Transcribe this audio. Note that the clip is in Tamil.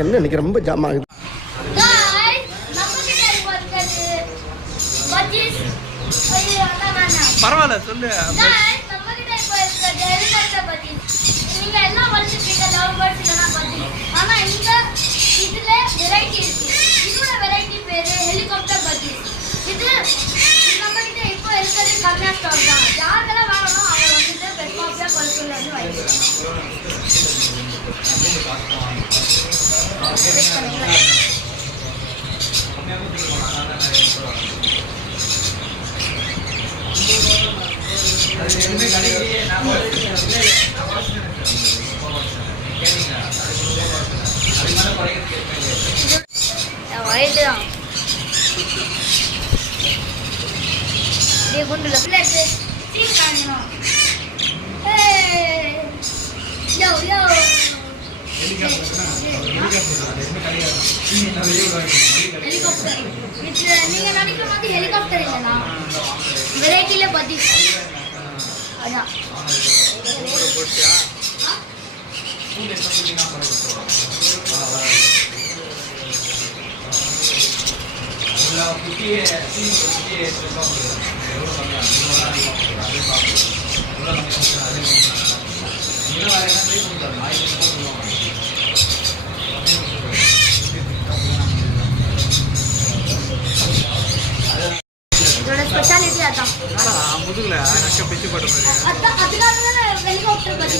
என்ன இன்னைக்கு ரொம்ப ஜாம் ஆகுது. பரவாயில்ல சொல்லு. நீங்க எல்லாம் வளர்த்துருக்கீங்க லவ் பேர்ட்ஸ் இதெல்லாம் பத்தி. ஆனா இந்த இதுல வெரைட்டி இருக்கு. இதோட வெரைட்டி பேரு ஹெலிகாப்டர் பத்தி. இது நம்ம கிட்ட இப்போ இருக்கிறது கம்மியா ஸ்டாக் தான். யாரெல்லாம் வாங்கணும் அவங்க வந்துட்டு பெட் காப்பியா கொல்கூர்ல வந்து வாங்கிக்கலாம். வயதுதான் குண்டுல பிளட் சீன் காணணும். யோ யோ ஹெலிகாப்டர் நீங்க நினைக்கிற மாதிரி ஹெலிகாப்டர் இல்லைண்ணா. வெரைட்டில பத்தி அதான் இதோட ஸ்பெஷாலிட்டி அதான். முதுகுல நக்க பிச்சு போட்ட மாதிரி. அதனால ஹெலிகாப்டர் பத்தி